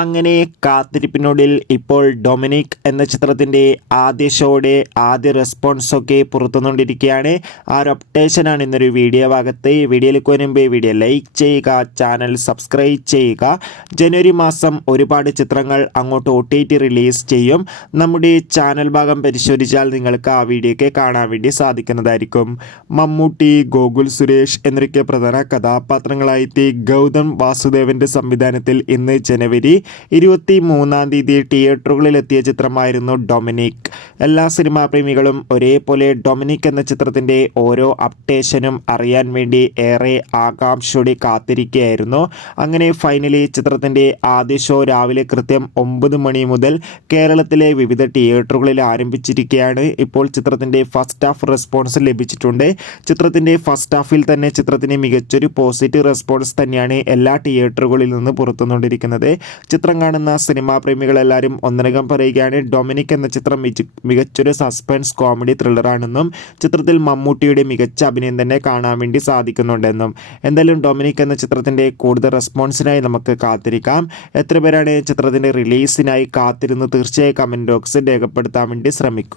അങ്ങനെ കാത്തിരിപ്പിനൊടുവിൽ ഇപ്പോൾ ഡൊമിനിക് എന്ന ചിത്രത്തിൻ്റെ ആദ്യ ഷോയുടെ ആദ്യ റെസ്പോൺസൊക്കെ പുറത്തുകൊണ്ടിരിക്കുകയാണ്. ആ ഒരു അപ്ഡേഷനാണ് ഇന്നൊരു വീഡിയോ ഭാഗത്ത്. വീഡിയോയിലേക്ക് വരുമ്പോൾ വീഡിയോ ലൈക്ക് ചെയ്യുക, ചാനൽ സബ്സ്ക്രൈബ് ചെയ്യുക. ജനുവരി മാസം ഒരുപാട് ചിത്രങ്ങൾ അങ്ങോട്ട് OTT റിലീസ് ചെയ്യും. നമ്മുടെ ചാനൽ ഭാഗം പരിശോധിച്ചാൽ നിങ്ങൾക്ക് ആ വീഡിയോയൊക്കെ കാണാൻ വേണ്ടി സാധിക്കുന്നതായിരിക്കും. മമ്മൂട്ടി, ഗോകുൽ സുരേഷ് എന്നൊക്കെ പ്രധാന കഥാപാത്രങ്ങളായിട്ട് ഗൗതം വാസുദേവൻ്റെ സംവിധാനത്തിൽ ഇന്ന് ജനുവരി 23 തിയേറ്ററുകളിലെത്തിയ ചിത്രമായിരുന്നു ഡൊമിനിക്. എല്ലാ സിനിമാ പ്രേമികളും ഒരേപോലെ ഡൊമിനിക് എന്ന ചിത്രത്തിൻ്റെ ഓരോ അപ്ഡേഷനും അറിയാൻ വേണ്ടി ഏറെ ആകാംക്ഷയോടെ കാത്തിരിക്കുകയായിരുന്നു. അങ്ങനെ ഫൈനലി ചിത്രത്തിൻ്റെ ആദ്യ ഷോ രാവിലെ കൃത്യം 9 മണി മുതൽ കേരളത്തിലെ വിവിധ തിയേറ്ററുകളിൽ ആരംഭിച്ചിരിക്കുകയാണ്. ഇപ്പോൾ ചിത്രത്തിൻ്റെ ഫസ്റ്റ് ഹാഫ് റെസ്പോൺസ് ലഭിച്ചിട്ടുണ്ട്. ചിത്രത്തിൻ്റെ ഫസ്റ്റ് ഹാഫിൽ തന്നെ ചിത്രത്തിന് മികച്ചൊരു പോസിറ്റീവ് റെസ്പോൺസ് തന്നെയാണ് എല്ലാ തിയേറ്ററുകളിൽ നിന്ന് പുറത്തുകൊണ്ടിരിക്കുന്നത്. ചിത്രം കാണുന്ന സിനിമാ പ്രേമികളെല്ലാവരും ഒന്നടങ്കം പറയുകയാണ് ഡൊമിനിക് എന്ന ചിത്രം മികച്ചൊരു സസ്പെൻസ് കോമഡി ത്രില്ലറാണെന്നും ചിത്രത്തിൽ മമ്മൂട്ടിയുടെ മികച്ച അഭിനയം തന്നെ കാണാൻ വേണ്ടി സാധിക്കുന്നുണ്ടെന്നും. എന്തായാലും ഡൊമിനിക് എന്ന ചിത്രത്തിൻ്റെ കൂടുതൽ റെസ്പോൺസിനായി നമുക്ക് കാത്തിരിക്കാം. എത്ര പേരാണ് ചിത്രത്തിൻ്റെ റിലീസിനായി കാത്തിരുന്ന് തീർച്ചയായും കമൻറ്റ് ബോക്സിൽ രേഖപ്പെടുത്താൻ വേണ്ടി ശ്രമിക്കും.